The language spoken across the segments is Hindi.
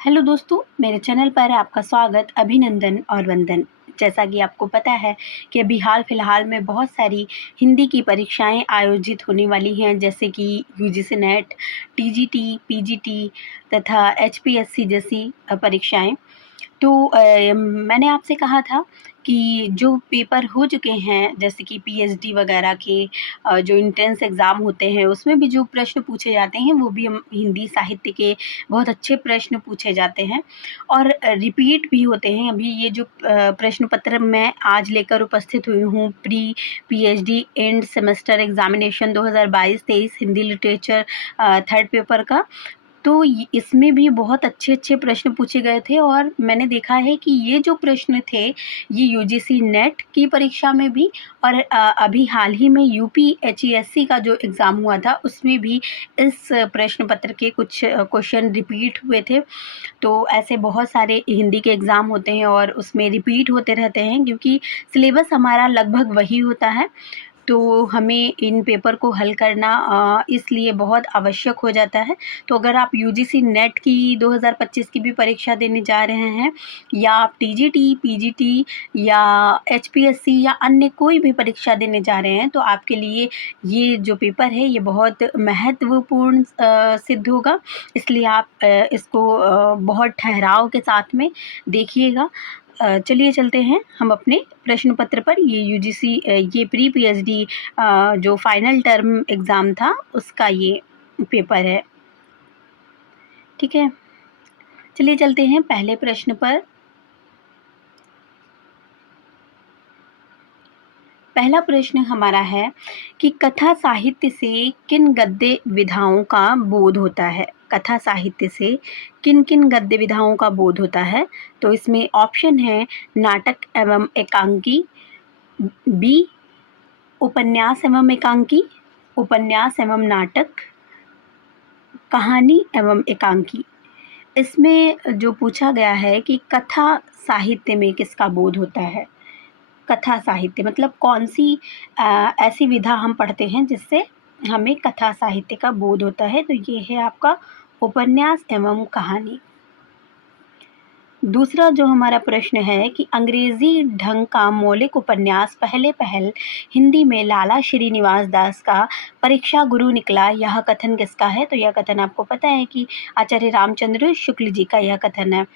हेलो दोस्तों, मेरे चैनल पर आपका स्वागत, अभिनंदन और वंदन। जैसा कि आपको पता है कि अभी हाल फिलहाल में बहुत सारी हिंदी की परीक्षाएं आयोजित होने वाली हैं, जैसे कि यूजीसी नेट, टीजीटी, पीजीटी तथा एचपीएससी जैसी परीक्षाएं। तो मैंने आपसे कहा था कि जो पेपर हो चुके हैं, जैसे कि पीएचडी वगैरह के जो एंट्रेंस एग्ज़ाम होते हैं, उसमें भी जो प्रश्न पूछे जाते हैं वो भी हम हिंदी साहित्य के बहुत अच्छे प्रश्न पूछे जाते हैं और रिपीट भी होते हैं। अभी ये जो प्रश्न पत्र मैं आज लेकर उपस्थित हुई हूँ, pre PhD end semester examination 2022-23 Hindi literature third paper का, तो इसमें भी बहुत अच्छे-अच्छे प्रश्न पूछे गए थे और मैंने देखा है कि ये जो प्रश्न थे, ये यूजीसी नेट की परीक्षा में भी और अभी हाल ही में यूपीएचईएससी का जो एग्ज़ाम हुआ था, उसमें भी इस प्रश्न पत्र के कुछ क्वेश्चन रिपीट हुए थे। तो ऐसे बहुत सारे हिंदी के एग्ज़ाम होते हैं और उसमें रिपीट होते रहते हैं, क्योंकि सिलेबस हमारा लगभग वही होता है। तो हमें इन पेपर को हल करना इसलिए बहुत आवश्यक हो जाता है। तो अगर आप यूजीसी नेट की 2025 की भी परीक्षा देने जा रहे हैं, या आप टीजीटी, पीजीटी या एचपीएससी या अन्य कोई भी परीक्षा देने जा रहे हैं, तो आपके लिए ये जो पेपर है ये बहुत महत्वपूर्ण सिद्ध होगा। इसलिए आप इसको बहुत ठहराव के साथ में देखिएगा। चलिए चलते हैं हम अपने प्रश्न पत्र पर। ये यूजीसी ये प्री पीएचडी जो फाइनल टर्म एग्ज़ाम था उसका ये पेपर है, ठीक है। चलिए चलते हैं पहले प्रश्न पर। पहला प्रश्न हमारा है कि कथा साहित्य से किन गद्य विधाओं का बोध होता है। कथा साहित्य से किन किन गद्य विधाओं का बोध होता है। तो इसमें ऑप्शन है नाटक एवं एकांकी, बी उपन्यास एवं एकांकी, उपन्यास एवं नाटक, कहानी एवं एकांकी। इसमें जो पूछा गया है कि कथा साहित्य में किसका बोध होता है। कथा साहित्य मतलब कौन सी ऐसी विधा हम पढ़ते हैं जिससे हमें कथा साहित्य का बोध होता है। तो ये है आपका उपन्यास एवं कहानी। दूसरा जो हमारा प्रश्न है कि अंग्रेजी ढंग का मौलिक उपन्यास पहले पहल हिंदी में लाला श्रीनिवास दास का परीक्षा गुरु निकला, यह कथन किसका है। तो यह कथन आपको पता है कि आचार्य रामचंद्र शुक्ल जी का यह कथन है।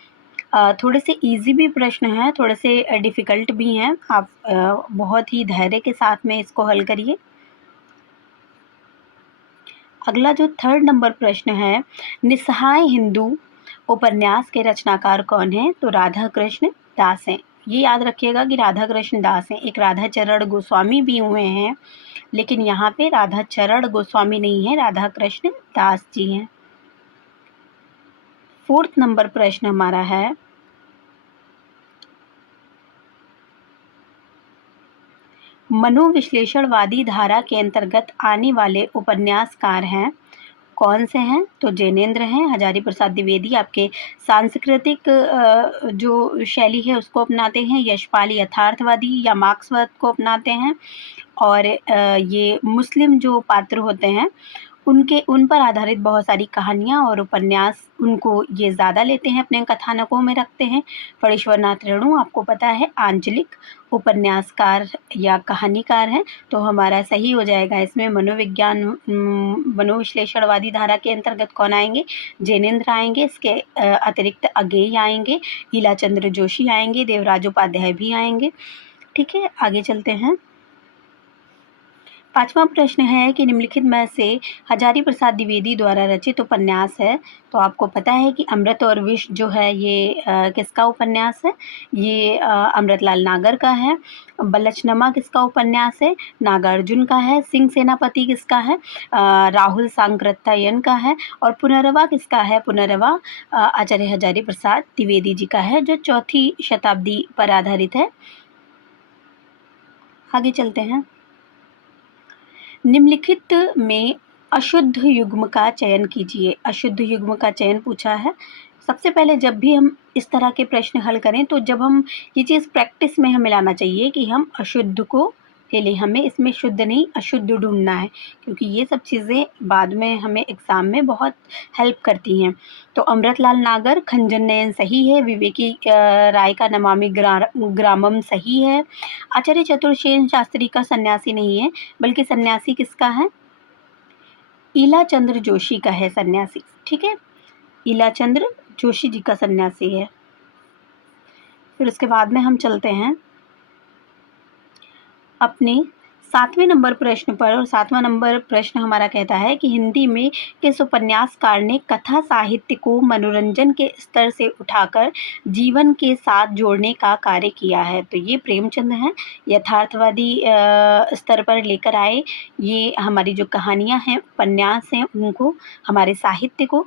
थोड़े से इजी भी प्रश्न हैं, थोड़े से डिफ़िकल्ट भी हैं। आप बहुत ही धैर्य के साथ में इसको हल करिए। अगला जो थर्ड नंबर प्रश्न है, निस्सहाय हिंदू उपन्यास के रचनाकार कौन हैं। तो राधा कृष्ण दास हैं। ये याद रखिएगा कि राधा कृष्ण दास हैं। एक राधा चरण गोस्वामी भी हुए हैं, लेकिन यहाँ पे राधा चरण गोस्वामी नहीं है, राधा कृष्ण दास जी हैं। फोर्थ नंबर प्रश्न हमारा है, मनोविश्लेषणवादी धारा के अंतर्गत आने वाले उपन्यासकार हैं, कौन से हैं। तो जैनेंद्र हैं, हजारी प्रसाद द्विवेदी आपके सांस्कृतिक जो शैली है उसको अपनाते हैं, यशपाल यथार्थवादी या मार्क्सवाद को अपनाते हैं, और ये मुस्लिम जो पात्र होते हैं उन पर आधारित बहुत सारी कहानियाँ और उपन्यास उनको ये ज़्यादा लेते हैं, अपने कथानकों में रखते हैं। फणीश्वर नाथ रेणु आपको पता है आंचलिक उपन्यासकार या कहानीकार हैं। तो हमारा सही हो जाएगा इसमें मनोविज्ञान मनोविश्लेषणवादी धारा के अंतर्गत कौन आएंगे। जैनेंद्र आएंगे, इसके अतिरिक्त अगेय आएंगे, ईलाचंद्र जोशी आएंगे, देवराज उपाध्याय भी आएंगे, ठीक है। आगे चलते हैं। पांचवा प्रश्न है कि निम्नलिखित में से हजारी प्रसाद द्विवेदी द्वारा रचित उपन्यास है। तो आपको पता है कि अमृत और विष जो है ये किसका उपन्यास है। ये अमृतलाल नागर का है। बलचनमा किसका उपन्यास है। नागार्जुन का है। सिंह सेनापति किसका है। राहुल सांकृत्यायन का है। और पुनर्वा किसका है। पुनर्वा आचार्य हजारी प्रसाद द्विवेदी जी का है, जो 4वीं शताब्दी पर आधारित है। आगे चलते हैं। निम्नलिखित में अशुद्ध युग्म का चयन कीजिए। अशुद्ध युग्म का चयन पूछा है। सबसे पहले जब भी हम इस तरह के प्रश्न हल करें, तो जब हम ये चीज़ प्रैक्टिस में हमें लाना चाहिए कि हम अशुद्ध को ले लें, हमें इसमें शुद्ध नहीं अशुद्ध ढूंढना है, क्योंकि ये सब चीज़ें बाद में हमें एग्ज़ाम में बहुत हेल्प करती हैं। तो अमृतलाल नागर, खंजन नयन सही है, विवेकी राय का नमामि ग्रामम सही है, आचार्य चतुर्सेन शास्त्री का सन्यासी नहीं है, बल्कि सन्यासी किसका है, ईला चंद्र जोशी का है सन्यासी। ठीक है, ईला चंद्र जोशी जी का सन्यासी है। फिर उसके बाद में हम चलते हैं अपने 7वें नंबर प्रश्न पर, और 7वां नंबर प्रश्न हमारा कहता है कि हिंदी में किस उपन्यासकार ने कथा साहित्य को मनोरंजन के स्तर से उठाकर जीवन के साथ जोड़ने का कार्य किया है। तो ये प्रेमचंद हैं, यथार्थवादी स्तर पर लेकर आए ये हमारी जो कहानियाँ हैं, उपन्यास हैं, उनको, हमारे साहित्य को।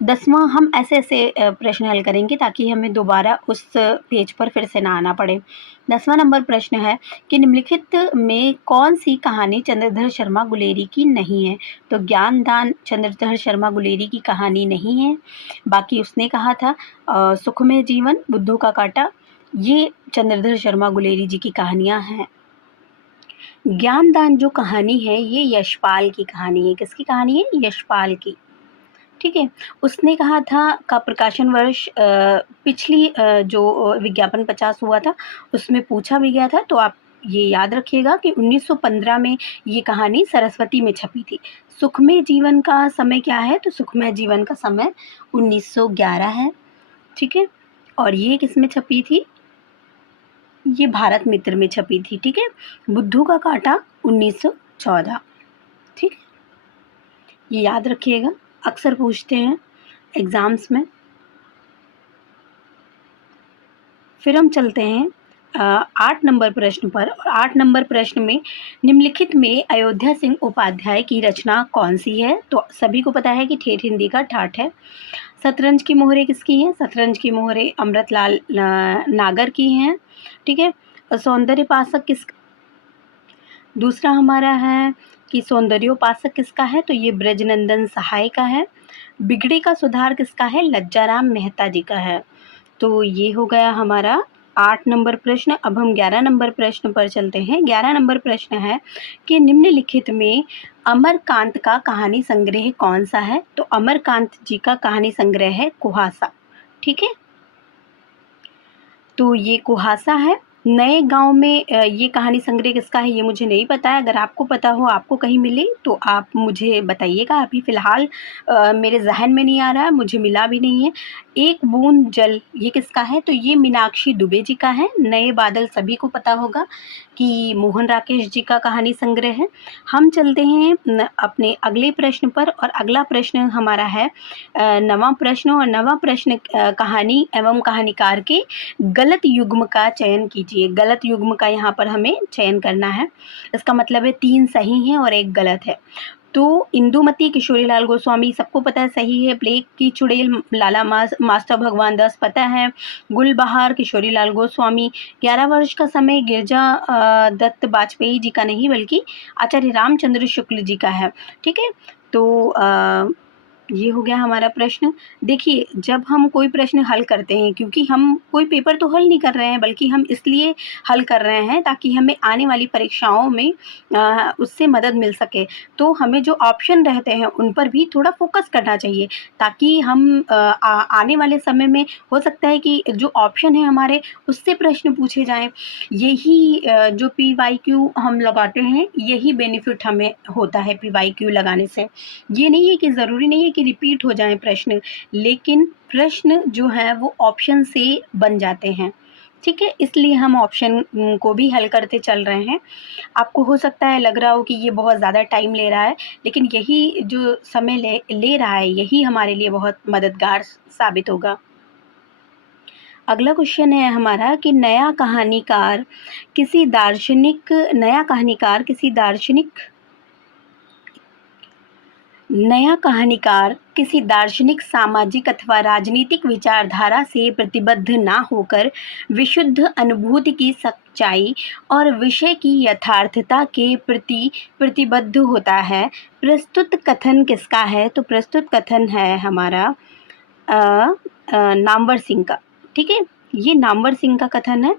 10वां हम ऐसे प्रश्न हल करेंगे ताकि हमें दोबारा उस पेज पर फिर से ना आना पड़े। 10वां नंबर प्रश्न है कि निम्नलिखित में कौन सी कहानी चंद्रधर शर्मा गुलेरी की नहीं है। तो ज्ञानदान चंद्रधर शर्मा गुलेरी की कहानी नहीं है। बाकी उसने कहा था सुखमय जीवन, बुद्धू का कांटा, ये चंद्रधर शर्मा गुलेरी जी की कहानियाँ हैं। ज्ञानदान जो कहानी है ये यशपाल की कहानी है। किसकी कहानी है? यशपाल की। ठीक है, उसने कहा था का प्रकाशन वर्ष पिछली जो विज्ञापन 50 हुआ था उसमें पूछा भी गया था। तो आप ये याद रखिएगा कि 1915 में ये कहानी सरस्वती में छपी थी। सुखमय जीवन का समय क्या है? तो सुखमय जीवन का समय 1911 है। ठीक है, और ये किस में छपी थी? ये भारत मित्र में छपी थी। ठीक है, बुद्धू का कांटा 1914। ठीक है, ये याद रखिएगा, अक्सर पूछते हैं एग्ज़ाम्स में। फिर हम चलते हैं 8 नंबर प्रश्न पर, और 8 नंबर प्रश्न में निम्नलिखित में अयोध्या सिंह उपाध्याय की रचना कौन सी है? तो सभी को पता है कि ठेठ हिंदी का ठाठ है। शतरंज की मोहरें किसकी हैं? शतरंज की मोहरें अमृतलाल नागर की हैं। ठीक है, सौंदर्य पाशक किस, दूसरा हमारा है कि सौंदर्योपासक किसका है? तो ये ब्रजनंदन सहाय का है। बिगड़ी का सुधार किसका है? लज्जाराम मेहता जी का है। तो ये हो गया हमारा 8 नंबर प्रश्न। अब हम 11 नंबर प्रश्न पर चलते हैं। 11 नंबर प्रश्न है कि निम्नलिखित में अमरकांत का कहानी संग्रह कौन सा है? तो अमरकांत जी का कहानी संग्रह है कुहासा। ठीक है, तो ये कुहासा है। नए गांव में ये कहानी संग्रह किसका है ये मुझे नहीं पता है। अगर आपको पता हो, आपको कहीं मिले तो आप मुझे बताइएगा। अभी फ़िलहाल मेरे जहन में नहीं आ रहा है, मुझे मिला भी नहीं है। एक बूंद जल ये किसका है? तो ये मीनाक्षी दुबे जी का है। नए बादल सभी को पता होगा कि मोहन राकेश जी का कहानी संग्रह है। हम चलते हैं अपने अगले प्रश्न पर, और अगला प्रश्न हमारा है 9वां प्रश्न। और 9वां प्रश्न कहानी एवं कहानीकार के गलत युग्म का चयन कीजिए। गलत युग्म का यहाँ पर हमें चयन करना है। इसका मतलब है 3 सही हैं और 1 गलत है। तो इंदुमती किशोरीलाल गोस्वामी सबको पता है सही है। प्लेग की चुड़ैल लाला मास्टर भगवान दास पता है। गुलबहार किशोरीलाल गोस्वामी। 11 वर्ष का समय गिरजा दत्त वाजपेयी जी का नहीं बल्कि आचार्य रामचंद्र शुक्ल जी का है। ठीक है, तो ये हो गया हमारा प्रश्न। देखिए, जब हम कोई प्रश्न हल करते हैं, क्योंकि हम कोई पेपर तो हल नहीं कर रहे हैं बल्कि हम इसलिए हल कर रहे हैं ताकि हमें आने वाली परीक्षाओं में उससे मदद मिल सके। तो हमें जो ऑप्शन रहते हैं उन पर भी थोड़ा फोकस करना चाहिए, ताकि हम आने वाले समय में हो सकता है कि जो ऑप्शन है हमारे उससे प्रश्न पूछे जाएं। यही जो PYQ हम लगाते हैं यही बेनिफिट हमें होता है PYQ लगाने से। ये नहीं है कि ज़रूरी नहीं है कि रिपीट हो जाए प्रश्न, लेकिन प्रश्न जो है वो ऑप्शन से बन जाते हैं। ठीक है, इसलिए हम ऑप्शन को भी हल करते चल रहे हैं। आपको हो सकता है लग रहा हो कि ये बहुत ज़्यादा टाइम ले रहा है, लेकिन यही जो समय ले रहा है यही हमारे लिए बहुत मददगार साबित होगा। अगला क्वेश्चन है हमारा कि नया कहानीकार किसी दार्शनिक, सामाजिक अथवा राजनीतिक विचारधारा से प्रतिबद्ध ना होकर विशुद्ध अनुभूति की सच्चाई और विषय की यथार्थता के प्रति प्रतिबद्ध होता है। प्रस्तुत कथन किसका है? तो प्रस्तुत कथन है हमारा नामवर सिंह का। ठीक है, ये नामवर सिंह का कथन है।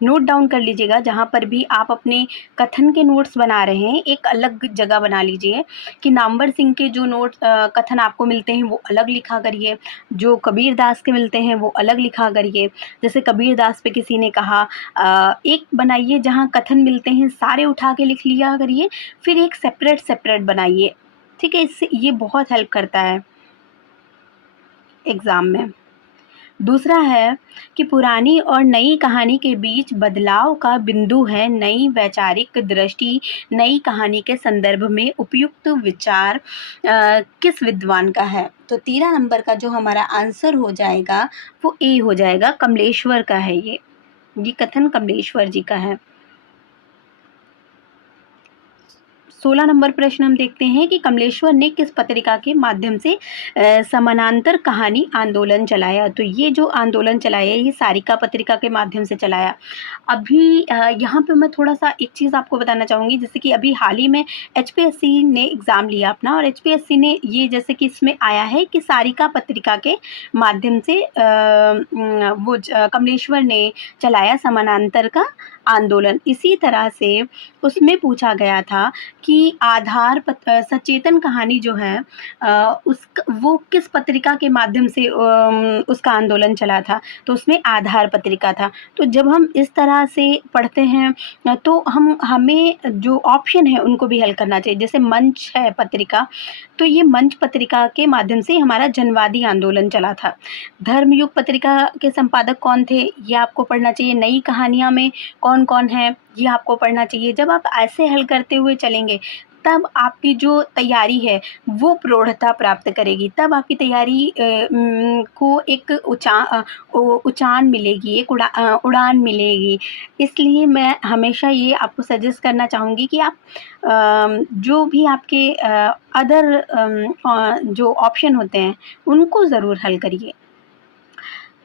नोट डाउन कर लीजिएगा। जहाँ पर भी आप अपने कथन के नोट्स बना रहे हैं, एक अलग जगह बना लीजिए कि नामवर सिंह के जो कथन आपको मिलते हैं वो अलग लिखा करिए, जो कबीर दास के मिलते हैं वो अलग लिखा करिए। जैसे कबीर दास पे किसी ने कहा, एक बनाइए जहाँ कथन मिलते हैं सारे उठा के लिख लिया करिए, फिर एक सेपरेट बनाइए, ठीक है। इससे ये बहुत हेल्प करता है एग्ज़ाम में। दूसरा है कि पुरानी और नई कहानी के बीच बदलाव का बिंदु है नई वैचारिक दृष्टि। नई कहानी के संदर्भ में उपयुक्त विचार किस विद्वान का है? तो 13 नंबर का जो हमारा आंसर हो जाएगा वो ए हो जाएगा, कमलेश्वर का है। ये कथन कमलेश्वर जी का है। 16 नंबर प्रश्न हम देखते हैं कि कमलेश्वर ने किस पत्रिका के माध्यम से समानांतर कहानी आंदोलन चलाया? तो ये जो आंदोलन चलाया ये सारिका पत्रिका के माध्यम से चलाया। अभी यहाँ पे मैं थोड़ा-सा एक चीज़ आपको बताना चाहूँगी, जैसे कि अभी हाल ही में एचपीएससी ने एग्ज़ाम लिया अपना, और एचपीएससी ने ये जैसे कि इसमें आया है कि सारिका पत्रिका के माध्यम से कमलेश्वर ने चलाया समानांतर का आंदोलन। इसी तरह से उसमें पूछा गया था कि सचेतन कहानी जो है वो किस पत्रिका के माध्यम से उसका आंदोलन चला था? तो उसमें आधार पत्रिका था। तो जब हम इस तरह से पढ़ते हैं तो हमें जो ऑप्शन है उनको भी हल करना चाहिए। जैसे मंच है पत्रिका, तो ये मंच पत्रिका के माध्यम से हमारा जनवादी आंदोलन चला था। धर्मयुग पत्रिका के संपादक कौन थे? ये आपको पढ़ना चाहिए। नई कहानियाँ में कौन-कौन है? ये आपको पढ़ना चाहिए। जब आप ऐसे हल करते हुए चलेंगे तब आपकी जो तैयारी है वो प्रौढ़ता प्राप्त करेगी, तब आपकी तैयारी को एक उड़ान मिलेगी, उड़ान मिलेगी। इसलिए मैं हमेशा ये आपको सजेस्ट करना चाहूँगी कि आप जो भी आपके जो ऑप्शन होते हैं उनको ज़रूर हल करिए।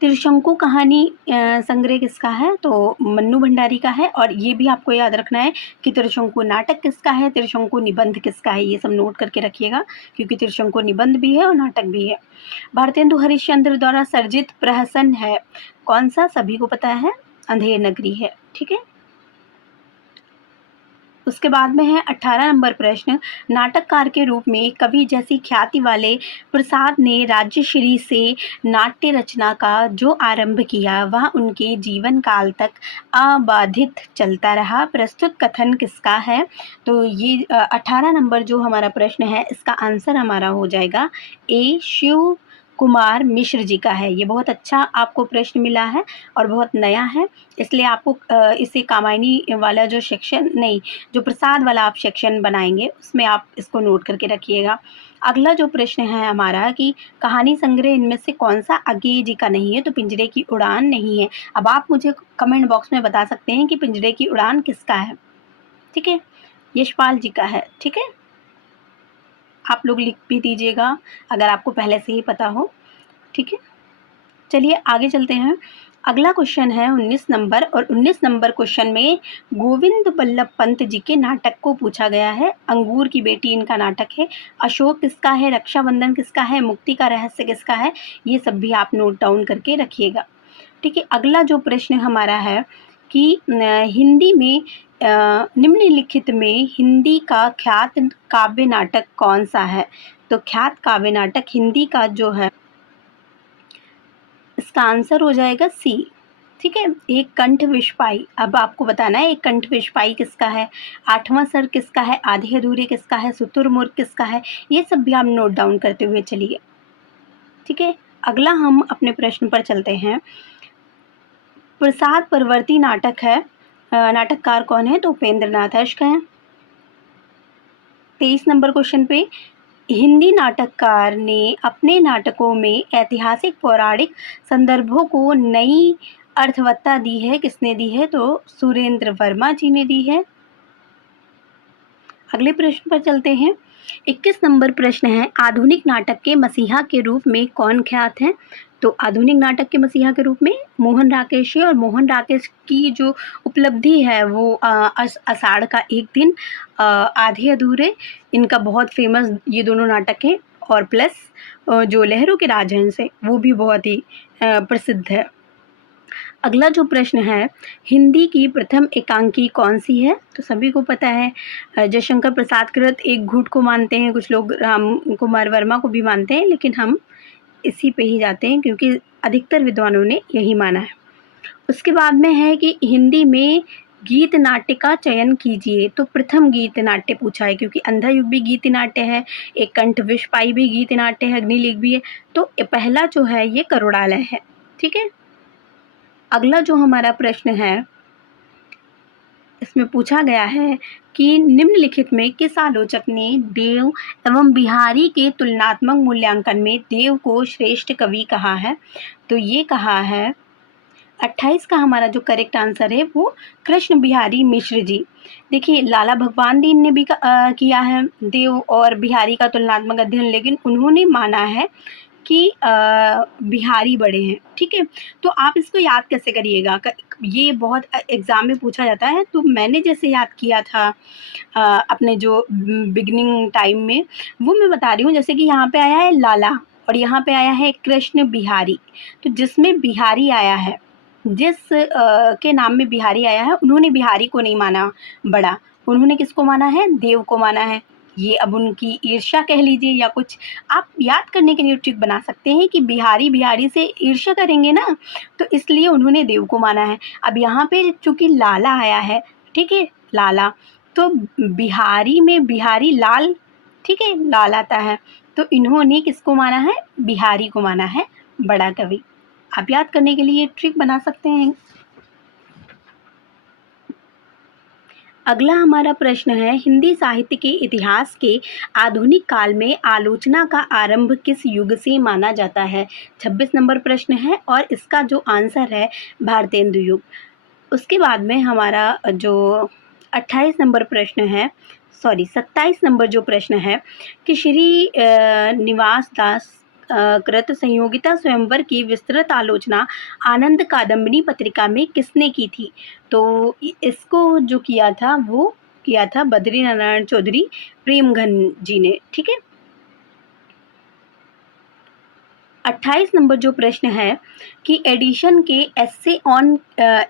त्रिशंकु कहानी संग्रह किसका है? तो मन्नू भंडारी का है। और ये भी आपको याद रखना है कि त्रिशंकु नाटक किसका है, त्रिशंकु निबंध किसका है, ये सब नोट करके रखिएगा, क्योंकि त्रिशंकु निबंध भी है और नाटक भी है। भारतेंदु हरिश्चंद्र द्वारा सर्जित प्रहसन है कौन सा? सभी को पता है, अंधेर नगरी है, ठीक है। उसके बाद में है 18 नंबर प्रश्न, नाटककार के रूप में कवि जैसी ख्याति वाले प्रसाद ने राज्यश्री से नाट्य रचना का जो आरंभ किया वह उनके जीवन काल तक अबाधित चलता रहा। प्रस्तुत कथन किसका है? तो ये 18 नंबर जो हमारा प्रश्न है इसका आंसर हमारा हो जाएगा ए, शिव कुमार मिश्र जी का है। ये बहुत अच्छा आपको प्रश्न मिला है और बहुत नया है, इसलिए आपको इसे कामायनी वाला जो सेक्शन नहीं, जो प्रसाद वाला आप सेक्शन बनाएंगे उसमें आप इसको नोट करके रखिएगा। अगला जो प्रश्न है हमारा कि कहानी संग्रह इनमें से कौन सा अज्ञेय जी का नहीं है? तो पिंजरे की उड़ान नहीं है। अब आप मुझे कमेंट बॉक्स में बता सकते हैं कि पिंजरे की उड़ान किसका है, ठीक है। यशपाल जी का है, ठीक है। आप लोग लिख भी दीजिएगा अगर आपको पहले से ही पता हो, ठीक है। चलिए आगे चलते हैं। अगला क्वेश्चन है 19 नंबर, और 19 नंबर क्वेश्चन में गोविंद बल्लभ पंत जी के नाटक को पूछा गया है। अंगूर की बेटी इनका नाटक है। अशोक किसका है? रक्षाबंधन किसका है? मुक्ति का रहस्य किसका है? ये सब भी आप नोट डाउन करके रखिएगा, ठीक है। अगला जो प्रश्न हमारा है कि हिंदी में निम्नलिखित में हिंदी का ख्यात काव्य नाटक कौन सा है? तो ख्यात काव्य नाटक हिंदी का जो है इसका आंसर हो जाएगा सी, ठीक है। एक कंठ विषपाई, अब आपको बताना है एक कंठ विषपाई किसका है, आठवां सर किसका है, आधे अधूरे किसका है, शुतुरमुर्ग किसका है, ये सब भी आप नोट डाउन करते हुए चलिए, ठीक है। अगला हम अपने प्रश्न पर चलते हैं। प्रसाद परवर्ती नाटक है, नाटककार कौन है? तो उपेंद्र नाथ अश्क हैं। 23 नंबर क्वेश्चन पे हिंदी नाटककार ने अपने नाटकों में ऐतिहासिक पौराणिक संदर्भों को नई अर्थवत्ता दी है, किसने दी है? तो सुरेंद्र वर्मा जी ने दी है। अगले प्रश्न पर चलते हैं। 21 नंबर प्रश्न है, आधुनिक नाटक के मसीहा के रूप में कौन ख्यात है? तो आधुनिक नाटक के मसीहा के रूप में मोहन राकेश है। और मोहन राकेश की जो उपलब्धि है वो आषाढ़ का एक दिन, आधे अधूरे, इनका बहुत फेमस ये दोनों नाटक हैं। और प्लस जो लहरों के राजहंस है वो भी बहुत ही प्रसिद्ध है। अगला जो प्रश्न है, हिंदी की प्रथम एकांकी कौन सी है? तो सभी को पता है, जयशंकर प्रसाद कृत एक घूट को मानते हैं, कुछ लोग राम कुमार वर्मा को भी मानते हैं, लेकिन हम इसी पे ही जाते हैं क्योंकि अधिकतर विद्वानों ने यही माना है। उसके बाद में है कि हिंदी में गीत नाट्य का चयन कीजिए। तो प्रथम गीत नाट्य पूछा है क्योंकि अंधा युग भी गीत नाट्य है, एक कंठ विषपाई भी गीत नाट्य है, अग्निलेख भी है। तो पहला जो है ये करुणालय है। ठीक है। अगला जो हमारा प्रश्न है, इसमें पूछा गया है कि निम्नलिखित में किस आलोचक ने देव एवं बिहारी के तुलनात्मक मूल्यांकन में देव को श्रेष्ठ कवि कहा है? तो ये कहा है 28 का हमारा जो करेक्ट आंसर है वो कृष्ण बिहारी मिश्र जी। देखिए, लाला भगवान दीन ने भी किया है देव और बिहारी का तुलनात्मक अध्ययन, लेकिन उन्होंने माना है कि बिहारी बड़े हैं। ठीक है। तो आप इसको याद कैसे करिएगा, ये बहुत एग्ज़ाम में पूछा जाता है। तो मैंने जैसे याद किया था अपने जो बिगिनिंग टाइम में, वो मैं बता रही हूँ। जैसे कि यहाँ पे आया है लाला और यहाँ पे आया है कृष्ण बिहारी। तो जिसमें बिहारी आया है, जिस के नाम में बिहारी आया है, उन्होंने बिहारी को नहीं माना बड़ा, उन्होंने किसको माना है? देव को माना है। ये अब उनकी ईर्ष्या कह लीजिए या कुछ, आप याद करने के लिए ट्रिक बना सकते हैं कि बिहारी बिहारी से ईर्ष्या करेंगे ना, तो इसलिए उन्होंने देव को माना है। अब यहाँ पे चूंकि लाला आया है, ठीक है, लाला, तो बिहारी में बिहारी लाल, ठीक है, लाल आता है, तो इन्होंने किसको माना है? बिहारी को माना है बड़ा कवि। आप याद करने के लिए ट्रिक बना सकते हैं। अगला हमारा प्रश्न है, हिंदी साहित्य के इतिहास के आधुनिक काल में आलोचना का आरंभ किस युग से माना जाता है? 26 नंबर प्रश्न है और इसका जो आंसर है भारतेंदु युग। उसके बाद में हमारा जो 28 नंबर प्रश्न है, 27 नंबर जो प्रश्न है कि श्री निवास दास कृत संयोगिता स्वयंवर की विस्तृत आलोचना आनंद कादम्बिनी पत्रिका में किसने की थी? तो इसको जो किया था वो किया था बद्री नारायण चौधरी प्रेमघन जी ने। ठीक है। 28 नंबर जो प्रश्न है कि एडिशन के एस्से ऑन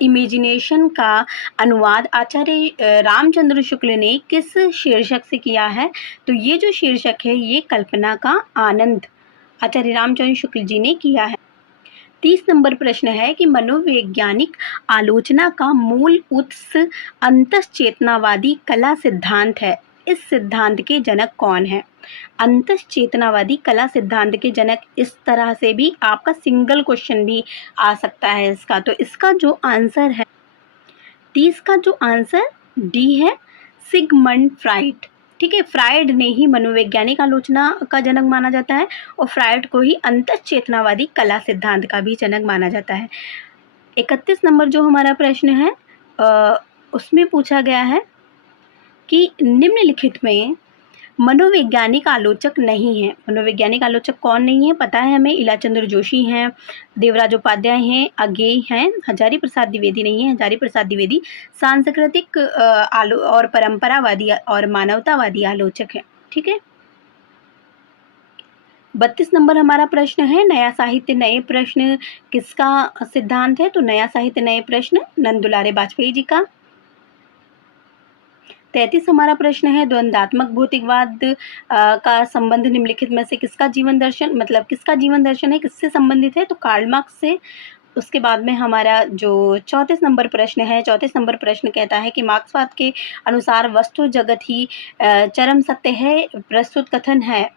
इमेजिनेशन का अनुवाद आचार्य रामचंद्र शुक्ल ने किस शीर्षक से किया है? तो ये जो शीर्षक है ये कल्पना का आनंद आचार्य रामचंद्र शुक्ल जी ने किया है। 30 नंबर प्रश्न है कि मनोवैज्ञानिक आलोचना का मूल उत्स अंतश्चेतनावादी कला सिद्धांत है। इस सिद्धांत के जनक कौन है? अंतश्चेतनावादी कला सिद्धांत के जनक, इस तरह से भी आपका सिंगल क्वेश्चन भी आ सकता है इसका। तो इसका जो आंसर है 30 का जो आंसर डी है, सिगमंड फ्राइड। ठीक है, फ्राइड ने ही मनोवैज्ञानिक आलोचना का जनक माना जाता है और फ्राइड को ही अंतश्चेतनावादी कला सिद्धांत का भी जनक माना जाता है। 31 नंबर जो हमारा प्रश्न है उसमें पूछा गया है कि निम्नलिखित में मनोवैज्ञानिक आलोचक नहीं है। मनोवैज्ञानिक आलोचक कौन नहीं है पता है हमें? इलाचंद्र जोशी हैं, देवराज उपाध्याय हैं, अगेय हैं, हजारी प्रसाद द्विवेदी नहीं है। हजारी प्रसाद द्विवेदी सांस्कृतिक और परंपरावादी और मानवतावादी आलोचक हैं। ठीक है। 32 नंबर हमारा प्रश्न है, नया साहित्य नए प्रश्न किसका सिद्धांत है? तो नया साहित्य नए प्रश्न नंद दुलारे बाजपेयी जी का। 33 हमारा प्रश्न है, द्वंद्वात्मक भौतिकवाद का संबंध निम्नलिखित में से किसका जीवन दर्शन, मतलब किसका जीवन दर्शन है, किससे संबंधित है? तो कार्ल मार्क्स से। उसके बाद में हमारा जो 34 नंबर प्रश्न है, 34 नंबर प्रश्न कहता है कि मार्क्सवाद के अनुसार वस्तु जगत ही चरम सत्य है, प्रस्तुत कथन है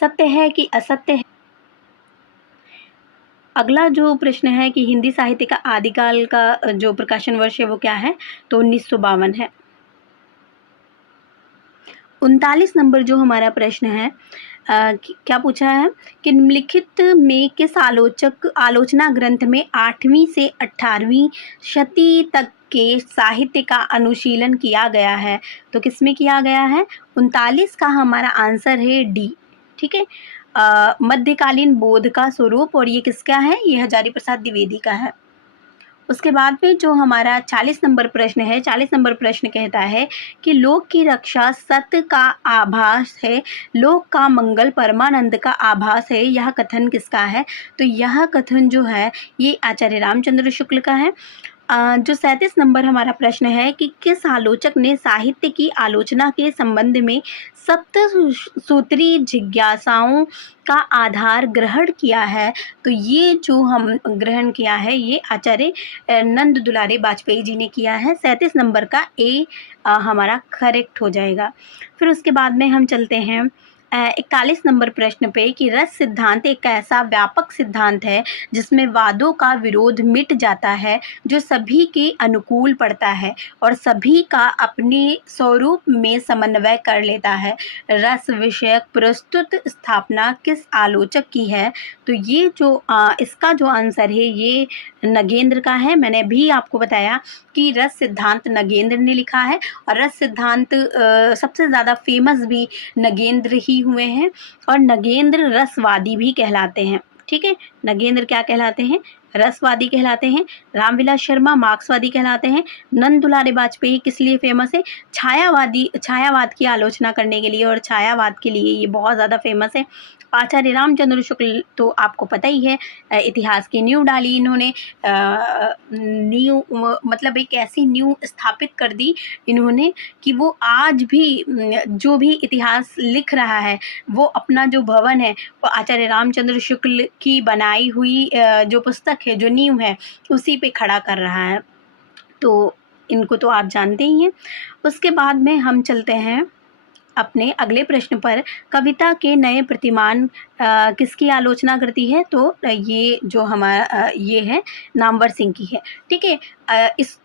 सत्य है कि असत्य है? अगला जो प्रश्न है कि हिंदी साहित्य का आदिकाल का जो प्रकाशन वर्ष है वो क्या है? तो 1952 है। 39 नंबर जो हमारा प्रश्न है क्या पूछा है कि निम्नलिखित में किस आलोचना ग्रंथ में 8वीं से 18वीं शती तक के साहित्य का अनुशीलन किया गया है? तो किसमें किया गया है? 39 का हमारा आंसर है डी। ठीक है। मध्यकालीन बोध का स्वरूप, और ये किसका है? ये हजारी प्रसाद द्विवेदी का है। उसके बाद में जो हमारा 40 नंबर प्रश्न है, 40 नंबर प्रश्न कहता है कि लोक की रक्षा सत्य का आभास है, लोक का मंगल परमानंद का आभास है, यह कथन किसका है? तो यह कथन जो है ये आचार्य रामचंद्र शुक्ल का है। जो 37 नंबर हमारा प्रश्न है कि किस आलोचक ने साहित्य की आलोचना के संबंध में सप्त सूत्री जिज्ञासाओं का आधार ग्रहण किया है? तो ये जो हम ग्रहण किया है ये आचार्य नंद दुलारे वाजपेयी जी ने किया है। 37 नंबर का ए हमारा करेक्ट हो जाएगा। फिर उसके बाद में हम चलते हैं 41 नंबर प्रश्न पे कि रस सिद्धांत एक ऐसा व्यापक सिद्धांत है जिसमें वादों का विरोध मिट जाता है, जो सभी के अनुकूल पड़ता है और सभी का अपने स्वरूप में समन्वय कर लेता है। रस विषयक प्रस्तुत स्थापना किस आलोचक की है? तो ये जो इसका जो आंसर है ये नगेंद्र का है। मैंने भी आपको बताया कि रस सिद्धांत नगेंद्र ने लिखा है और रस सिद्धांत सबसे ज़्यादा फेमस भी नगेंद्र ही हुए हैं और नगेंद्र रसवादी भी कहलाते हैं। ठीक है, नगेंद्र क्या कहलाते हैं? रसवादी कहलाते हैं। रामविलास शर्मा मार्क्सवादी कहलाते हैं। नंद दुलारे वाजपेयी किस लिए फेमस है? छायावाद की आलोचना करने के लिए और छायावाद के लिए ये बहुत ज़्यादा फेमस है। आचार्य रामचंद्र शुक्ल तो आपको पता ही है, इतिहास की नींव डाली इन्होंने, मतलब एक ऐसी नींव स्थापित कर दी इन्होंने कि वो आज भी जो भी इतिहास लिख रहा है वो अपना जो भवन है वो आचार्य रामचंद्र शुक्ल की बनाई हुई जो पुस्तक है, जो नींव है, उसी पे खड़ा कर रहा है। तो इनको तो आप जानते ही हैं। उसके बाद में हम चलते हैं अपने अगले प्रश्न पर। कविता के नए प्रतिमान किसकी आलोचना करती है? तो ये जो हमारा ये है नामवर सिंह की है। ठीक है,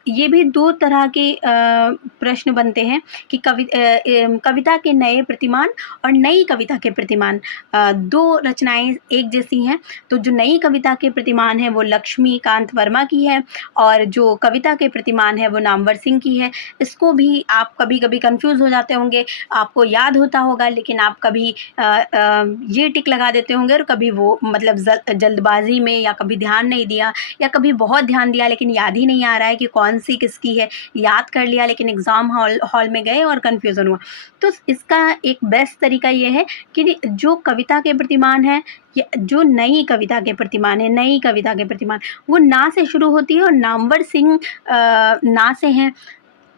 ये भी दो तरह के प्रश्न बनते हैं कि कविता के नए प्रतिमान और नई कविता के प्रतिमान, दो रचनाएं एक जैसी हैं। तो जो नई कविता के प्रतिमान है वो लक्ष्मीकांत वर्मा की है और जो कविता के प्रतिमान है वो नामवर सिंह की है। इसको भी आप कभी कभी कंफ्यूज हो जाते होंगे, आपको याद होता होगा लेकिन आप कभी ये टिक लगा देते होंगे और कभी वो मतलब जल्दबाजी में, या कभी ध्यान नहीं दिया, या कभी बहुत ध्यान दिया लेकिन याद ही नहीं आ रहा है कि कौन सी किसकी है। याद कर लिया लेकिन एग्ज़ाम हॉल में गए और कन्फ्यूज़न हुआ। तो इसका एक बेस्ट तरीका ये है कि जो कविता के प्रतिमान है या जो नई कविता के प्रतिमान है, नई कविता के प्रतिमान वो ना से शुरू होती है और नामवर सिंह ना से हैं।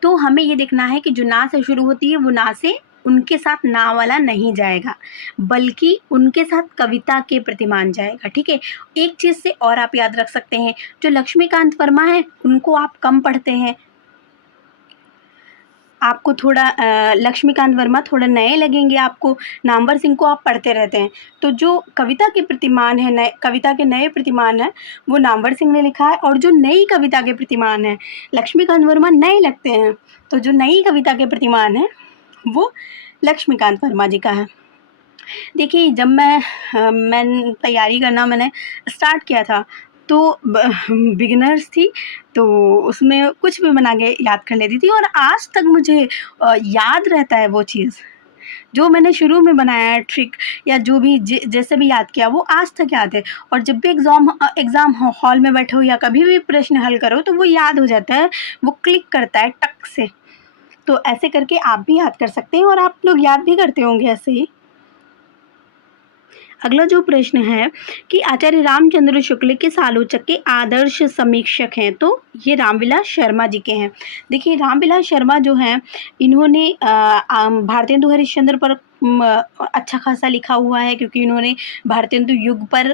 तो हमें ये देखना है कि जो ना से शुरू होती है वो ना से उनके साथ ना वाला नहीं जाएगा, बल्कि उनके साथ कविता के प्रतिमान जाएगा। ठीक है, एक चीज़ से और आप याद रख सकते हैं, जो लक्ष्मीकांत वर्मा है उनको आप कम पढ़ते हैं, आपको थोड़ा लक्ष्मीकांत वर्मा थोड़ा नए लगेंगे आपको, नामवर सिंह को आप पढ़ते रहते हैं। तो जो कविता के प्रतिमान है, नए कविता के नए प्रतिमान है वो नामवर सिंह ने लिखा है, और जो नई कविता के प्रतिमान है लक्ष्मीकांत वर्मा नए लगते हैं, तो जो नई कविता के प्रतिमान है वो लक्ष्मीकांत वर्मा जी का है। देखिए, जब मैं तैयारी करना मैंने स्टार्ट किया था तो बिगिनर्स थी, तो उसमें कुछ भी बना के याद कर लेती थी और आज तक मुझे याद रहता है वो चीज़ जो मैंने शुरू में बनाया है, ट्रिक या जो भी जैसे भी याद किया वो आज तक याद है। और जब भी एग्ज़ाम हॉल में बैठो या कभी भी प्रश्न हल करो तो वो याद हो जाता है, वो क्लिक करता है टक से। तो ऐसे करके आप भी याद कर सकते हैं और आप लोग याद भी करते होंगे ऐसे ही। अगला जो प्रश्न है कि आचार्य रामचंद्र शुक्ल किस आलोचक के आदर्श समीक्षक हैं? तो ये रामविलास शर्मा जी के हैं। देखिए, रामविलास शर्मा जो हैं इन्होंने भारतेंदु हरिश्चंद्र पर अच्छा खासा लिखा हुआ है, क्योंकि इन्होंने भारतेंदु युग पर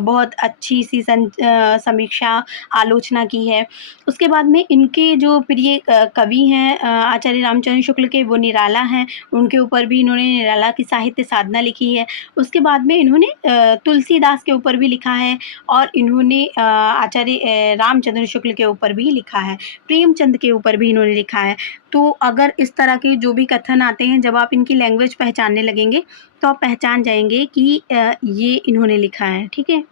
बहुत अच्छी सी समीक्षा आलोचना की है। उसके बाद में इनके जो प्रिय कवि हैं आचार्य रामचंद्र शुक्ल के, वो निराला हैं, उनके ऊपर भी इन्होंने निराला की साहित्य साधना लिखी है। उसके बाद में इन्होंने तुलसीदास के ऊपर भी लिखा है और इन्होंने आचार्य रामचंद्र शुक्ल के ऊपर भी लिखा है, प्रेमचंद के ऊपर भी इन्होंने लिखा है। तो अगर इस तरह के जो भी कथन आते हैं, जब आप इनकी लैंग्वेज पहचानने लगेंगे तो आप पहचान जाएंगे कि ये इन्होंने लिखा है। ठीक है,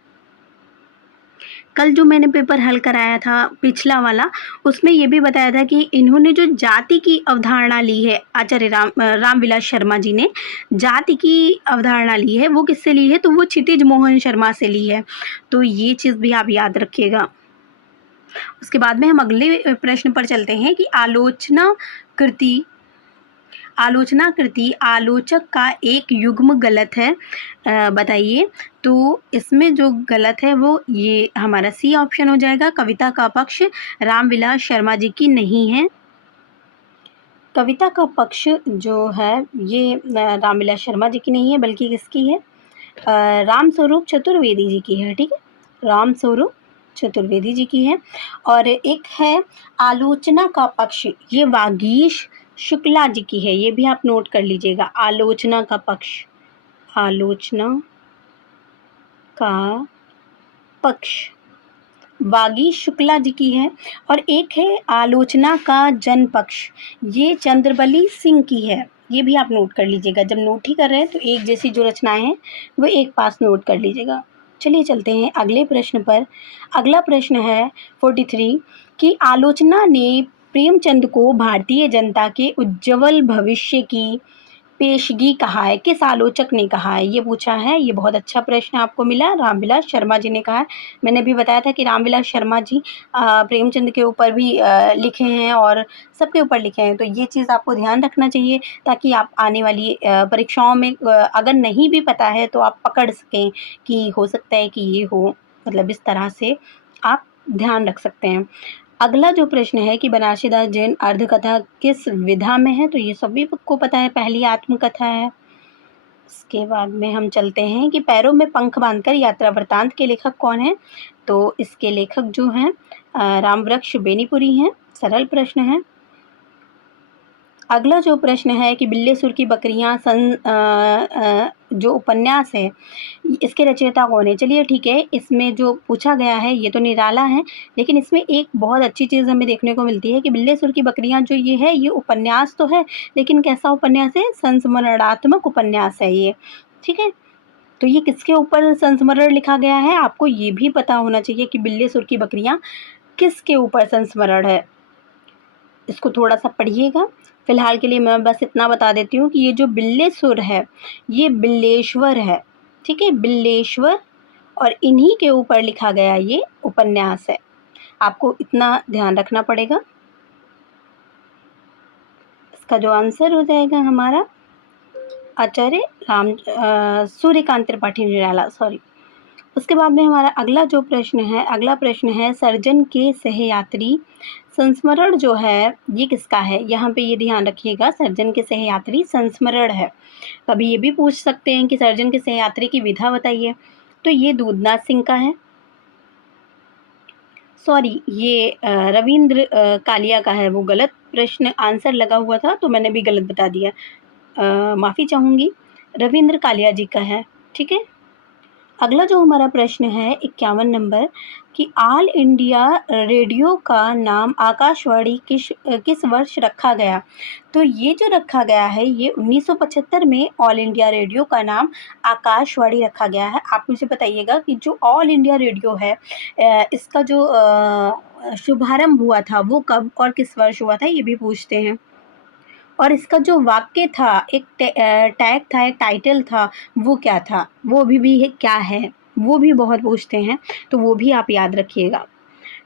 कल जो मैंने पेपर हल कराया था पिछला वाला, उसमें ये भी बताया था कि इन्होंने जो जाति की अवधारणा ली है, आचार्य रामविलास शर्मा जी ने जाति की अवधारणा ली है, वो किससे ली है? तो वो क्षितिज मोहन शर्मा से ली है। तो ये चीज़ भी आप याद रखिएगा। उसके बाद में हम अगले प्रश्न पर चलते हैं कि आलोचना कृति आलोचक का एक युग्म गलत है, बताइए। तो इसमें जो गलत है वो ये हमारा सी ऑप्शन हो जाएगा। कविता का पक्ष रामविलास शर्मा जी की नहीं है। कविता का पक्ष जो है ये रामविलास शर्मा जी की नहीं है, बल्कि किसकी है? रामस्वरूप चतुर्वेदी जी की है। ठीक है, रामस्वरूप चतुर्वेदी जी की है। और एक है आलोचना का पक्ष, ये वागीश शुक्ला जी की है। ये भी आप नोट कर लीजिएगा। आलोचना का पक्ष, आलोचना का पक्ष वागीश शुक्ला जी की है। और एक है आलोचना का जन पक्ष, ये चंद्रबली सिंह की है। ये भी आप नोट कर लीजिएगा। जब नोट ही कर रहे हैं तो एक जैसी जो रचनाएं हैं वो एक पास नोट कर लीजिएगा। चलिए चलते हैं अगले प्रश्न पर। अगला प्रश्न है 43 कि आलोचना ने प्रेमचंद को भारतीय जनता के उज्जवल भविष्य की पेशगी कहा है। किस आलोचक ने कहा है, ये पूछा है। ये बहुत अच्छा प्रश्न आपको मिला। रामविलास शर्मा जी ने कहा है। मैंने भी बताया था कि रामविलास शर्मा जी प्रेमचंद के ऊपर भी लिखे हैं और सबके ऊपर लिखे हैं। तो ये चीज़ आपको ध्यान रखना चाहिए ताकि आप आने वाली परीक्षाओं में अगर नहीं भी पता है तो आप पकड़ सकें कि हो सकता है कि ये हो, मतलब इस तरह से आप ध्यान रख सकते हैं। अगला जो प्रश्न है कि बनारसी दास जैन अर्धकथा किस विधा में है, तो ये सभी को पता है, पहली आत्मकथा है। इसके बाद में हम चलते हैं कि पैरों में पंख बांधकर यात्रा वृतांत के लेखक कौन है। तो इसके लेखक जो हैं रामवृक्ष बेनीपुरी हैं। सरल प्रश्न है। अगला जो प्रश्न है कि बिल्लेसुर की बकरियां जो उपन्यास है इसके रचयिता कौन है। चलिए ठीक है, इसमें जो पूछा गया है ये तो निराला है, लेकिन इसमें एक बहुत अच्छी चीज़ हमें देखने को मिलती है कि बिल्लेसुर की बकरियां जो ये है ये उपन्यास तो है, लेकिन कैसा उपन्यास है? संस्मरणात्मक उपन्यास है ये। ठीक है, तो ये किसके ऊपर संस्मरण लिखा गया है आपको ये भी पता होना चाहिए कि बिल्लेसुर की बकरियां किसके ऊपर संस्मरण है। इसको थोड़ा सा पढ़िएगा। फिलहाल के लिए मैं बस इतना बता देती हूँ कि ये जो बिल्लेसुर है ये बिल्लेश्वर है। ठीक है, बिल्लेश्वर, और इन्हीं के ऊपर लिखा गया ये उपन्यास है। आपको इतना ध्यान रखना पड़ेगा। इसका जो आंसर हो जाएगा हमारा आचार्य सूर्यकांत त्रिपाठी निराला, सॉरी। उसके बाद में हमारा अगला जो प्रश्न है, अगला प्रश्न है सर्जन के सहयात्री संस्मरण जो है ये किसका है। यहाँ पे ये ध्यान रखिएगा, सर्जन के सहयात्री संस्मरण है। कभी ये भी पूछ सकते हैं कि सर्जन के सहयात्री की विधा बताइए, तो ये दूधनाथ सिंह का है। सॉरी, ये रविंद्र कालिया का है। वो गलत प्रश्न आंसर लगा हुआ था तो मैंने भी गलत बता दिया, माफ़ी चाहूँगी। रविंद्र कालिया जी का है। ठीक है, अगला जो हमारा प्रश्न है 51 नंबर कि ऑल इंडिया रेडियो का नाम आकाशवाणी किस वर्ष रखा गया। तो ये जो रखा गया है ये 1975 में ऑल इंडिया रेडियो का नाम आकाशवाणी रखा गया है। आप मुझे बताइएगा कि जो ऑल इंडिया रेडियो है इसका जो शुभारंभ हुआ था वो कब और किस वर्ष हुआ था, ये भी पूछते हैं। और इसका जो वाक्य था, एक टैग था, एक टाइटल था, वो क्या था, वो भी क्या है, वो भी बहुत पूछते हैं, तो वो भी आप याद रखिएगा।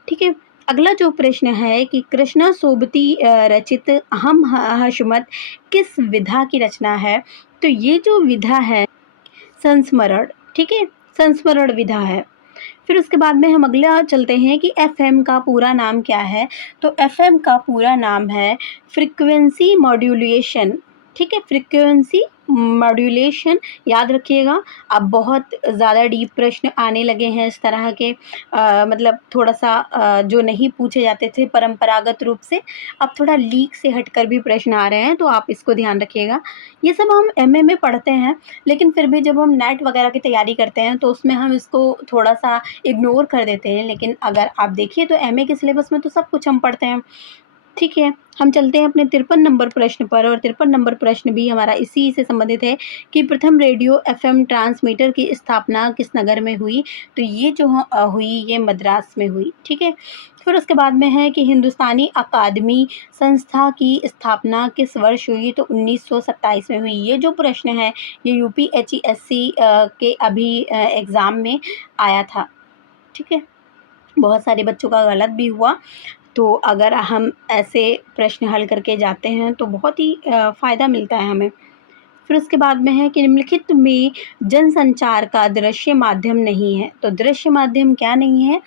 ठीक है, अगला जो प्रश्न है कि कृष्णा सोबती रचित हम हशमत किस विधा की रचना है। तो ये जो विधा है संस्मरण, ठीक है, संस्मरण विधा है। फिर उसके बाद में हम अगला चलते हैं कि एफएम का पूरा नाम क्या है। तो एफएम का पूरा नाम है फ्रीक्वेंसी मॉड्यूलेशन। ठीक है, फ्रीक्वेंसी मॉड्यूलेशन याद रखिएगा। अब बहुत ज़्यादा डीप प्रश्न आने लगे हैं इस तरह के, मतलब थोड़ा सा जो नहीं पूछे जाते थे परंपरागत रूप से, अब थोड़ा लीक से हटकर भी प्रश्न आ रहे हैं, तो आप इसको ध्यान रखिएगा। ये सब हम एमए में पढ़ते हैं, लेकिन फिर भी जब हम नेट वगैरह की तैयारी करते हैं तो उसमें हम इसको थोड़ा सा इग्नोर कर देते हैं। लेकिन अगर आप देखिए तो एमए के सिलेबस में तो सब कुछ हम पढ़ते हैं। ठीक है, हम चलते हैं अपने 53 नंबर प्रश्न पर, और 53 नंबर प्रश्न भी हमारा इसी से संबंधित है कि प्रथम रेडियो एफएम ट्रांसमीटर की स्थापना किस नगर में हुई। तो ये जो हुई ये मद्रास में हुई। ठीक है, फिर उसके बाद में है कि हिंदुस्तानी अकादमी संस्था की स्थापना किस वर्ष हुई। तो 1927 में हुई। ये जो प्रश्न है ये यूपीएससी के अभी एग्ज़ाम में आया था। ठीक है, बहुत सारे बच्चों का गलत भी हुआ। तो अगर हम ऐसे प्रश्न हल करके जाते हैं तो बहुत ही फ़ायदा मिलता है हमें। फिर उसके बाद में है कि निम्नलिखित में जनसंचार का दृश्य माध्यम नहीं है। तो दृश्य माध्यम क्या नहीं है?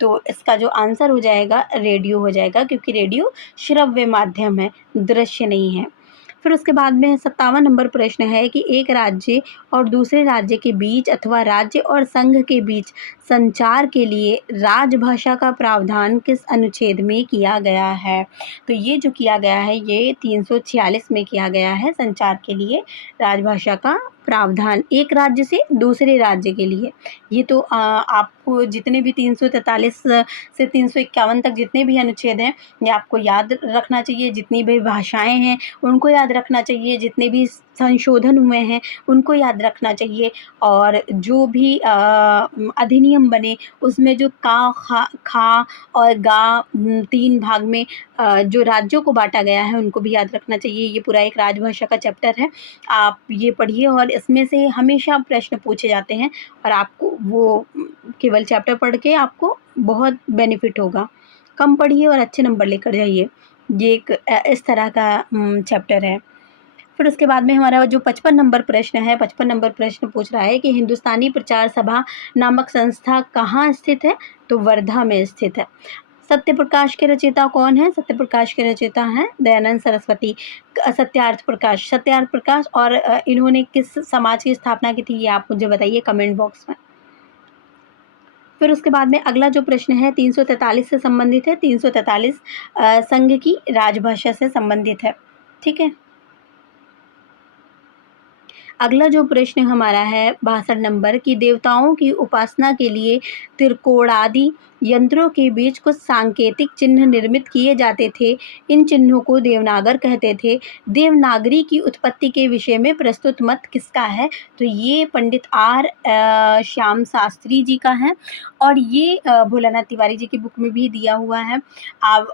तो इसका जो आंसर हो जाएगा रेडियो हो जाएगा, क्योंकि रेडियो श्रव्य माध्यम है, दृश्य नहीं है। फिर उसके बाद में 57 नंबर प्रश्न है कि एक राज्य और दूसरे राज्य के बीच अथवा राज्य और संघ के बीच संचार के लिए राजभाषा का प्रावधान किस अनुच्छेद में किया गया है? तो ये जो किया गया है ये 346 में किया गया है, संचार के लिए राजभाषा का प्रावधान एक राज्य से दूसरे राज्य के लिए। ये तो आपको जितने भी 343 से 351 तक जितने भी अनुच्छेद हैं ये आपको याद रखना चाहिए। जितनी भी भाषाएं हैं उनको याद रखना चाहिए, जितने भी संशोधन हुए हैं उनको याद रखना चाहिए। और जो भी अधिनियम बने उसमें जो का, खा और गा 3 भाग में जो राज्यों को बांटा गया है उनको भी याद रखना चाहिए। ये पूरा एक राजभाषा का चैप्टर है, आप ये पढ़िए और इसमें से हमेशा प्रश्न पूछे जाते हैं और आपको वो केवल चैप्टर पढ़ के आपको बहुत बेनिफिट होगा। कम पढ़िए और अच्छे नंबर लेकर जाइए। ये एक इस तरह का चैप्टर है। फिर उसके बाद में हमारा जो 55 नंबर प्रश्न है, 55 नंबर प्रश्न पूछ रहा है कि हिंदुस्तानी प्रचार सभा नामक संस्था कहाँ स्थित है? तो वर्धा में स्थित है। सत्य प्रकाश के रचयिता कौन है? सत्य प्रकाश के रचयिता हैं दयानंद सरस्वती। सत्यार्थ प्रकाश और इन्होंने किस समाज की स्थापना की थी ये आप मुझे बताइए कमेंट बॉक्स में। फिर उसके बाद में अगला जो प्रश्न है 343 से संबंधित है। 343 संघ की राजभाषा से संबंधित है, ठीक है। अगला जो प्रश्न हमारा है 62 नंबर की देवताओं की उपासना के लिए त्रिकोणादि यंत्रों के बीच कुछ सांकेतिक चिन्ह निर्मित किए जाते थे। इन चिन्हों को देवनागर कहते थे। देवनागरी की उत्पत्ति के विषय में प्रस्तुत मत किसका है? तो ये पंडित आर श्याम शास्त्री जी का है और ये भोलानाथ तिवारी जी की बुक में भी दिया हुआ है।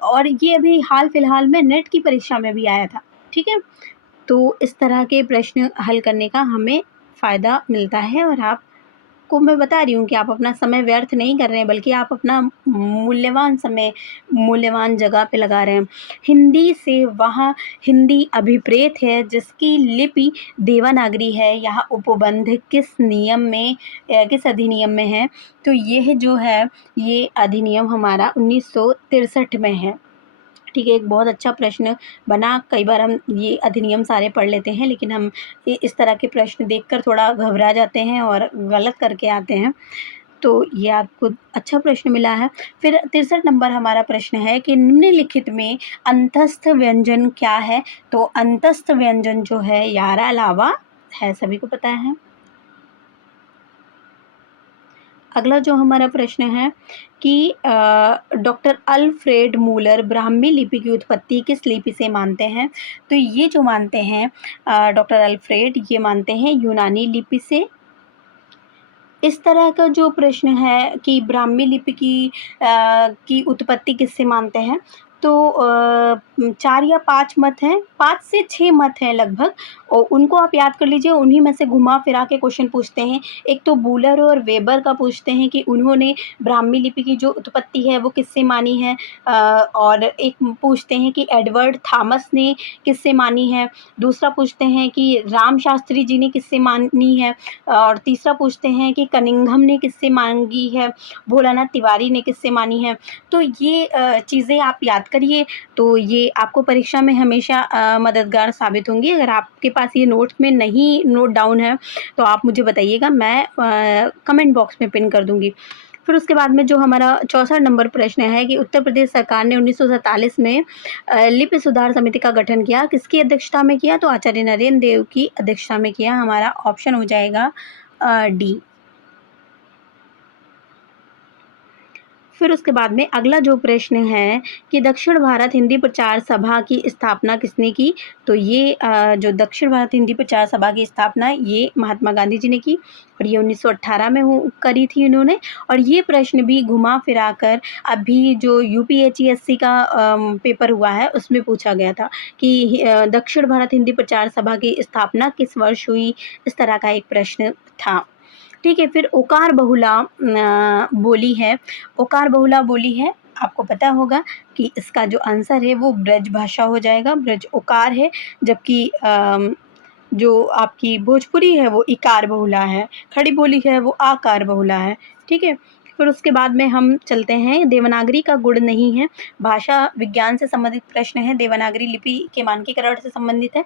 और ये अभी हाल फिलहाल में नेट की परीक्षा में भी आया था, ठीक है। तो इस तरह के प्रश्न हल करने का हमें फ़ायदा मिलता है और आपको मैं बता रही हूँ कि आप अपना समय व्यर्थ नहीं कर रहे हैं, बल्कि आप अपना मूल्यवान समय मूल्यवान जगह पे लगा रहे हैं। हिंदी से वहाँ हिंदी अभिप्रेत है जिसकी लिपि देवनागरी है। यहाँ उपबंध किस अधिनियम में है? तो यह जो है ये अधिनियम हमारा 1963 में है, ठीक है। एक बहुत अच्छा प्रश्न बना। कई बार हम ये अधिनियम सारे पढ़ लेते हैं लेकिन हम इस तरह के प्रश्न देखकर थोड़ा घबरा जाते हैं और गलत करके आते हैं। तो ये आपको अच्छा प्रश्न मिला है। फिर 63 नंबर हमारा प्रश्न है कि निम्नलिखित में अंतस्थ व्यंजन क्या है? तो अंतस्थ व्यंजन जो है यारा लावा है, सभी को पता है। अगला जो हमारा प्रश्न है कि डॉक्टर अल्फ्रेड मूलर ब्राह्मी लिपि की उत्पत्ति किस लिपि से मानते हैं? तो ये जो मानते हैं डॉक्टर अल्फ्रेड, ये मानते हैं यूनानी लिपि से। इस तरह का जो प्रश्न है कि ब्राह्मी लिपि की उत्पत्ति किससे मानते हैं? तो 4 या 5 मत हैं, 5 से 6 मत हैं लगभग और उनको आप याद कर लीजिए। उन्हीं में से घुमा फिरा के क्वेश्चन पूछते हैं। एक तो बूलर और वेबर का पूछते हैं कि उन्होंने ब्राह्मी लिपि की जो उत्पत्ति है वो किससे मानी है, और एक पूछते हैं कि एडवर्ड थॉमस ने किससे मानी है। दूसरा पूछते हैं कि राम शास्त्री जी ने किससे मानी है, और तीसरा पूछते हैं कि कनिंघम ने किससे मांगी है, भोलानाथ तिवारी ने किससे मानी है। तो ये चीज़ें आप याद करिए, तो ये आपको परीक्षा में हमेशा मददगार साबित होंगी। अगर आपके पास ये नोट्स में नहीं नोट डाउन है तो आप मुझे बताइएगा, मैं कमेंट बॉक्स में पिन कर दूंगी। फिर उसके बाद में जो हमारा 64 नंबर प्रश्न है कि उत्तर प्रदेश सरकार ने 1947 में लिपि सुधार समिति का गठन किया, किसकी अध्यक्षता में किया? तो आचार्य नरेंद्र देव की अध्यक्षता में किया। हमारा ऑप्शन हो जाएगा डी। फिर उसके बाद में अगला जो प्रश्न है कि दक्षिण भारत हिंदी प्रचार सभा की स्थापना किसने की? तो ये जो दक्षिण भारत हिंदी प्रचार सभा की स्थापना ये महात्मा गांधी जी ने की और ये 1918 में करी थी इन्होंने। और ये प्रश्न भी घुमा फिरा कर अभी जो यूपीएचईएससी का पेपर हुआ है उसमें पूछा गया था कि दक्षिण भारत हिंदी प्रचार सभा की स्थापना किस वर्ष हुई, इस तरह का एक प्रश्न था। ठीक है। फिर ओकार बहुला बोली है, ओकार बहुला बोली है, आपको पता होगा कि इसका जो आंसर है वो ब्रज भाषा हो जाएगा, ब्रज ओकार है, जबकि जो आपकी भोजपुरी है वो इकार बहुला है, खड़ी बोली है वो आकार बहुला है, ठीक है। फिर उसके बाद में हम चलते हैं, देवनागरी का गुण नहीं है, भाषा विज्ञान से संबंधित प्रश्न है, देवनागरी लिपि के मानकीकरण से संबंधित है।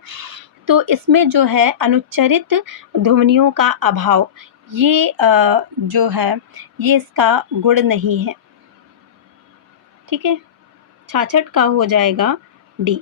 तो इसमें जो है अनुच्चरित ध्वनियों का अभाव, ये जो है ये इसका गुण नहीं है, ठीक है। 66 का हो जाएगा डी,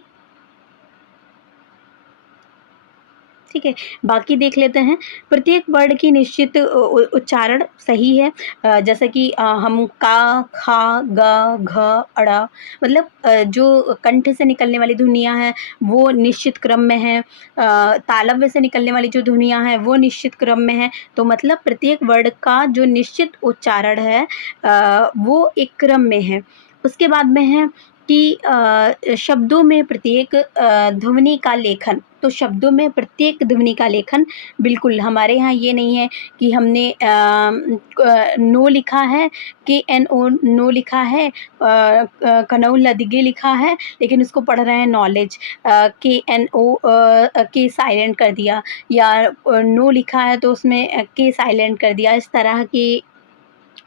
ठीक है। बाकी देख लेते हैं, प्रत्येक वर्ड की निश्चित उच्चारण सही है, जैसे कि हम का, खा, ग, घ, अड़ा, मतलब जो कंठ से निकलने वाली ध्वनियाँ हैं वो निश्चित क्रम में हैं, तालव्य से निकलने वाली जो ध्वनियाँ हैं वो निश्चित क्रम में हैं। तो मतलब प्रत्येक वर्ड का जो निश्चित उच्चारण है वो एक क्रम में है। उसके बाद में है कि शब्दों में प्रत्येक ध्वनि का लेखन, तो शब्दों में प्रत्येक ध्वनि का लेखन बिल्कुल हमारे यहाँ ये नहीं है कि हमने नो लिखा है, KNO नो लिखा है, कनऊ लदिगे लिखा है, लेकिन उसको पढ़ रहे हैं नॉलेज, KNO के साइलेंट कर दिया, या नो लिखा है तो उसमें के साइलेंट कर दिया। इस तरह की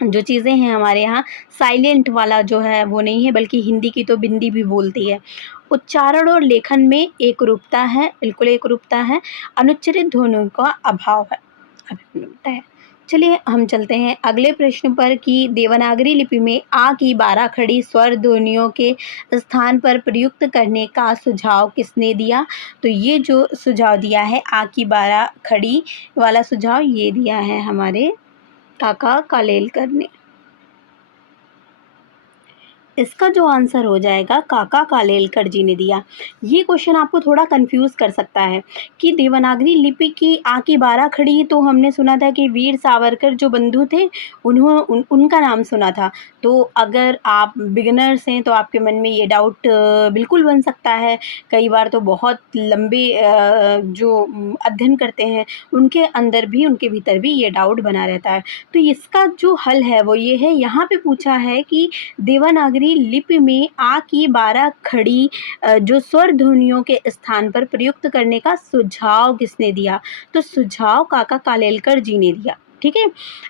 जो चीज़ें हैं हमारे यहाँ साइलेंट वाला जो है वो नहीं है, बल्कि हिंदी की तो बिंदी भी बोलती है। उच्चारण और लेखन में एकरूपता है, बिल्कुल एकरूपता है, अनुच्चरित ध्वनियों का अभाव है, अभिन्नता है। चलिए हम चलते हैं अगले प्रश्न पर कि देवनागरी लिपि में आ की 12 खड़ी स्वर ध्वनियों के स्थान पर प्रयुक्त करने का सुझाव किसने दिया? तो ये जो सुझाव दिया है आ की 12 खड़ी वाला सुझाव, ये दिया है हमारे काका कालेलकर ने। इसका जो आंसर हो जाएगा काका कालेलकर जी ने दिया। ये क्वेश्चन आपको थोड़ा कंफ्यूज कर सकता है कि देवनागरी लिपि की आ की 12 खड़ी, तो हमने सुना था कि वीर सावरकर जो बंधु थे उनका नाम सुना था। तो अगर आप बिगिनर्स हैं तो आपके मन में ये डाउट बिल्कुल बन सकता है। कई बार तो बहुत लंबे जो अध्ययन करते हैं उनके अंदर भी, उनके भीतर भी ये डाउट बना रहता है। तो इसका जो हल है वो ये है, यहाँ पे पूछा है कि देवनागरी लिपि में आ की 12 खड़ी जो स्वर ध्वनियों के स्थान पर प्रयुक्त करने का सुझाव किसने दिया? तो सुझाव काका कालेलकर जी ने दिया, ठीक है।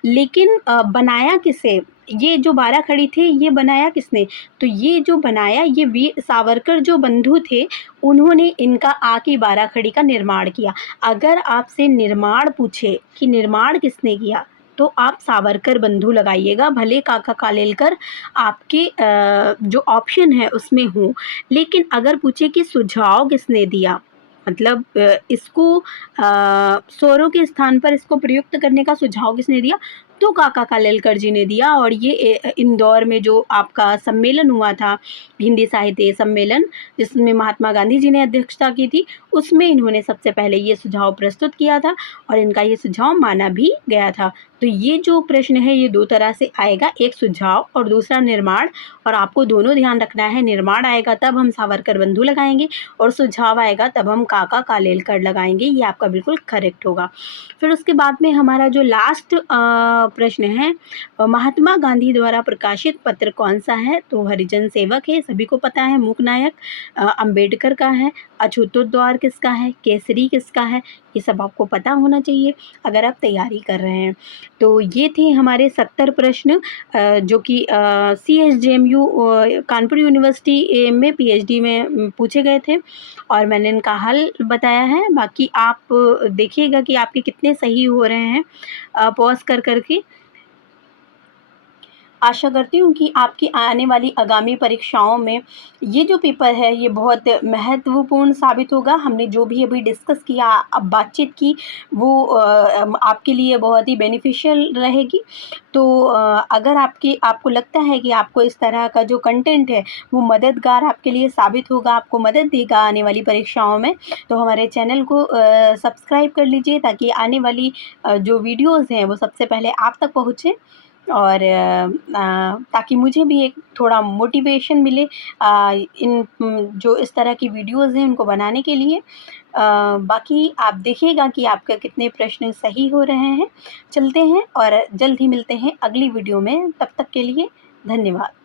लेकिन बनाया किसे? ये जो 12 खड़ी थे ये बनाया किसने? तो ये जो बनाया, ये वीर सावरकर जो बंधु थे उन्होंने इनका आ की 12 खड़ी का निर्माण किया। अगर आपसे निर्माण पूछे कि निर्माण किसने किया, तो आप सावरकर बंधु लगाइएगा, भले काका कालेलकर आपके जो ऑप्शन है उसमें हो। लेकिन अगर पूछे कि सुझाव किसने दिया, मतलब इसको स्वरों के स्थान पर इसको प्रयुक्त करने का सुझाव किसने दिया, तो काका कालेलकर जी ने दिया। और ये इंदौर में जो आपका सम्मेलन हुआ था, हिंदी साहित्य सम्मेलन, जिसमें महात्मा गांधी जी ने अध्यक्षता की थी, उसमें इन्होंने सबसे पहले ये सुझाव प्रस्तुत किया था और इनका ये सुझाव माना भी गया था। तो ये जो प्रश्न है ये दो तरह से आएगा, एक सुझाव और दूसरा निर्माण। और आपको दोनों ध्यान रखना है, निर्माण आएगा तब हम सावरकर बंधु लगाएंगे और सुझाव आएगा तब हम काका कालेलकर लगाएंगे। ये आपका बिल्कुल करेक्ट होगा। फिर उसके बाद में हमारा जो लास्ट प्रश्न है, महात्मा गांधी द्वारा प्रकाशित पत्र कौन सा है? तो हरिजन सेवक है, सभी को पता है। मूकनायक अंबेडकर का है। अछूतोद्वार किसका है? केसरी किसका है? ये सब आपको पता होना चाहिए अगर आप तैयारी कर रहे हैं। तो ये थे हमारे 70 प्रश्न जो कि CSJMU कानपुर यूनिवर्सिटी में PhD में पूछे गए थे और मैंने इनका हल बताया है। बाकी आप देखिएगा कि आपके कितने सही हो रहे हैं पॉज कर करके। आशा करती हूँ कि आपकी आने वाली आगामी परीक्षाओं में ये जो पेपर है ये बहुत महत्वपूर्ण साबित होगा। हमने जो भी अभी डिस्कस किया, अब बातचीत की, वो आपके लिए बहुत ही बेनिफिशियल रहेगी। तो अगर आपको लगता है कि आपको इस तरह का जो कंटेंट है वो मददगार आपके लिए साबित होगा, आपको मदद देगा आने वाली परीक्षाओं में, तो हमारे चैनल को सब्सक्राइब कर लीजिए ताकि आने वाली जो वीडियोज़ हैं वो सबसे पहले आप तक पहुँचे। और ताकि मुझे भी एक थोड़ा मोटिवेशन मिले इन जो इस तरह की वीडियोज़ हैं उनको बनाने के लिए। बाकी आप देखिएगा कि आपके कितने प्रश्न सही हो रहे हैं। चलते हैं और जल्द ही मिलते हैं अगली वीडियो में, तब तक के लिए धन्यवाद।